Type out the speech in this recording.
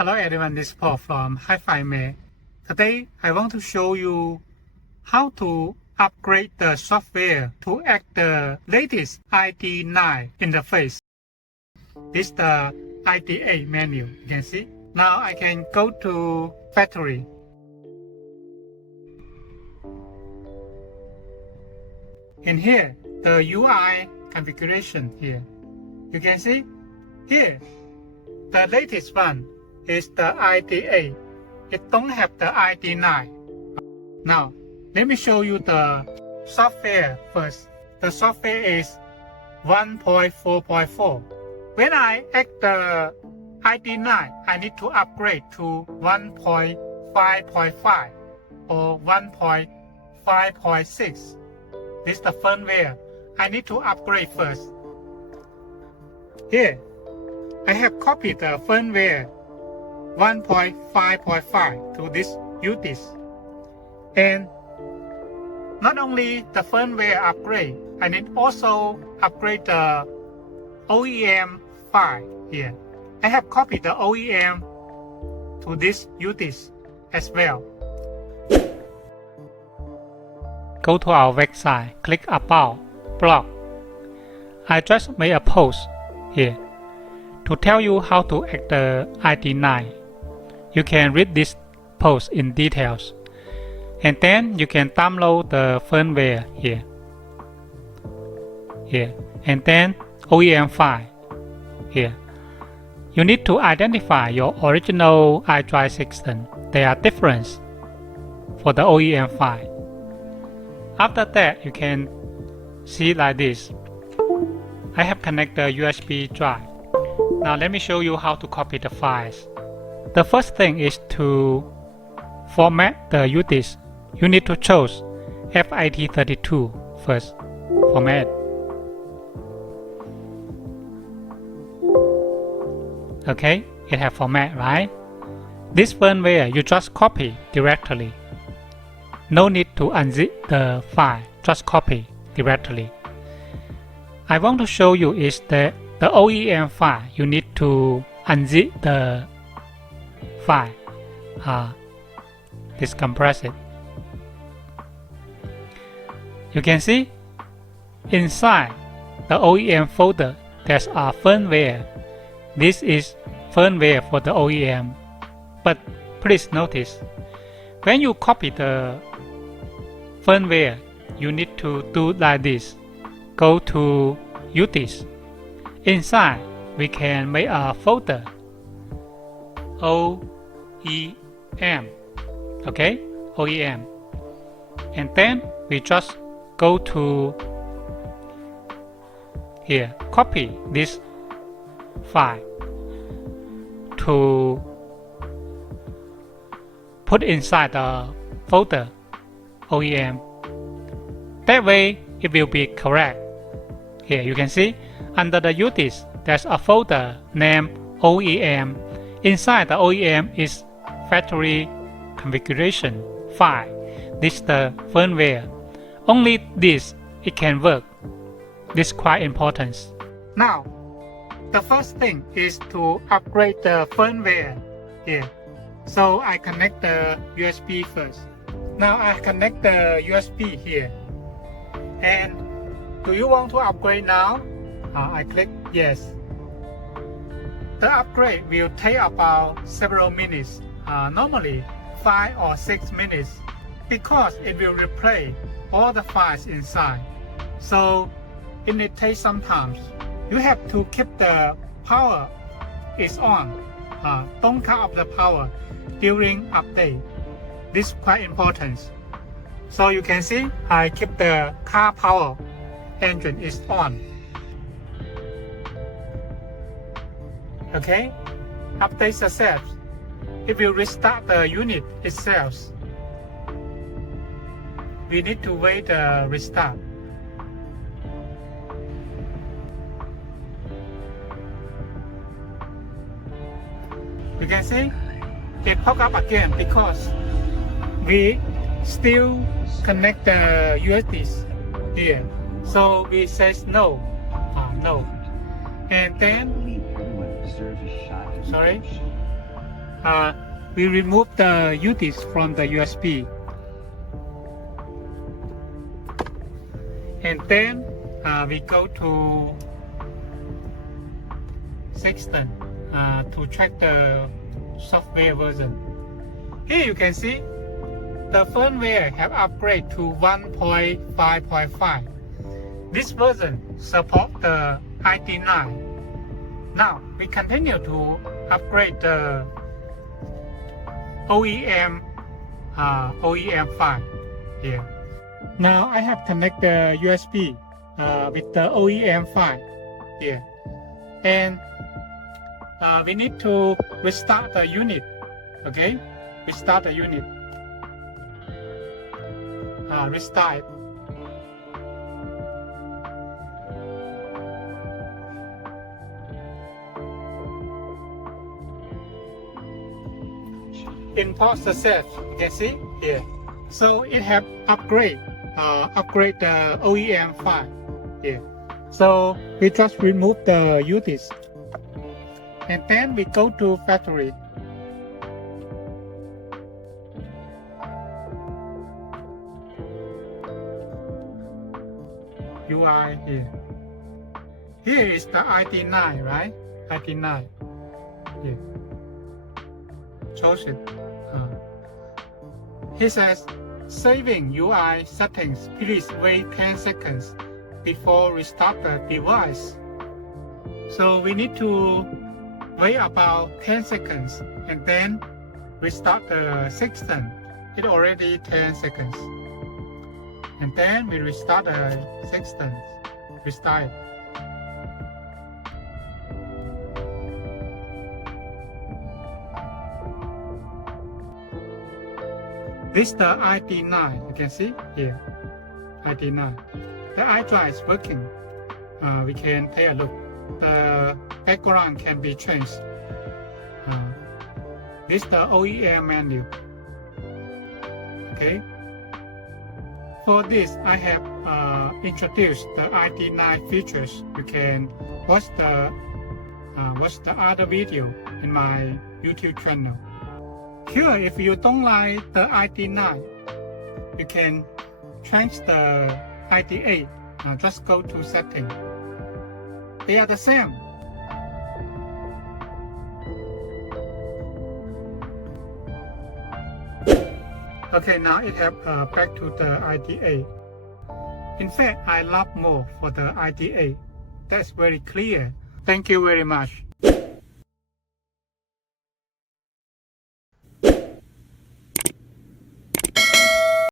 Hello everyone, this is Paul from Hifimax. Today I want to show you how to upgrade the software to add the latest ID9 interface. This is the ID8 menu, you can see. Now I can go to factory. In here, the UI configuration here. You can see here, the latest one is the ID8. It don't have the ID9. Now, let me show you the software first. The software is 1.4.4. When I add the ID9, I need to upgrade to 1.5.5 or 1.5.6. This is the firmware. I need to upgrade first. Here, I have copied the firmware 1.5.5 to this UTIS. And not only the firmware upgrade, I need also upgrade the OEM file here. I have copied the OEM to this UTIS as well. Go to our website, click About, blog. I just made a post here to tell you how to add the ID9. You can read this post in details. And then you can download the firmware here. And then OEM file here. You need to identify your original iDrive system. There are differences for the OEM file. After that, you can see like this. I have connected the USB drive. Now let me show you how to copy the files. The first thing is to format the UTIS. You need to choose FAT32 first. Format. Okay, it has format, right? This firmware you just copy directly. No need to unzip the file, just copy directly. I want to show you is that the OEM file, you need to unzip the file, decompress it. You can see inside the OEM folder there's a firmware. This is firmware for the OEM. But please notice, when you copy the firmware, you need to do like this. Go to UTIS. Inside, we can make a folder OEM. Okay, OEM. And then we just go to here, copy this file to put inside the folder OEM. That way it will be correct. Here you can see under the UTIS there's a folder named OEM. Inside the OEM is factory configuration file. This is the firmware. Only this it can work. This is quite important. Now the first thing is to upgrade the firmware here. So I connect the USB first. Now I connect the USB here. And do you want to upgrade now? I click yes. The upgrade will take about several minutes, normally 5 or 6 minutes, because it will replace all the files inside. So it may take some time. You have to keep the power is on. Don't cut off the power during update. This is quite important. So you can see I keep the car power engine is on. Okay, update success. It will restart the unit itself. We need to wait the restart. You can see it pop up again because we still connect the USBs here. So we says no, no. And then, sorry, we remove the UDIS from the USB, and then we go to System to check the software version. Here you can see the firmware have upgraded to 1.5.5. This version supports the ID9. Now we continue to upgrade the OEM file here. Now I have connected the USB with the OEM file here, and we need to restart the unit. Okay, restart the unit. Restart. Import success. You can see here. So it have upgrade the OEM file here. So we just remove the UDIS, and then we go to factory. UI here. Here is the ID9, right? ID9. Here. Choose it. He says, saving UI settings, please wait 10 seconds before restart the device. So we need to wait about 10 seconds and then restart the system. It already 10 seconds. And then we restart the system. Restart it. This is the ID9, you can see here, ID9. The iDrive is working. We can take a look. The background can be changed. This is the OEM menu. Okay. For this, I have introduced the ID9 features. You can watch the other video in my YouTube channel. Here, if you don't like the ID9, you can change the ID8. Just go to setting. They are the same. Okay, now it have back to the ID8. In fact, I love more for the ID8. That's very clear. Thank you very much.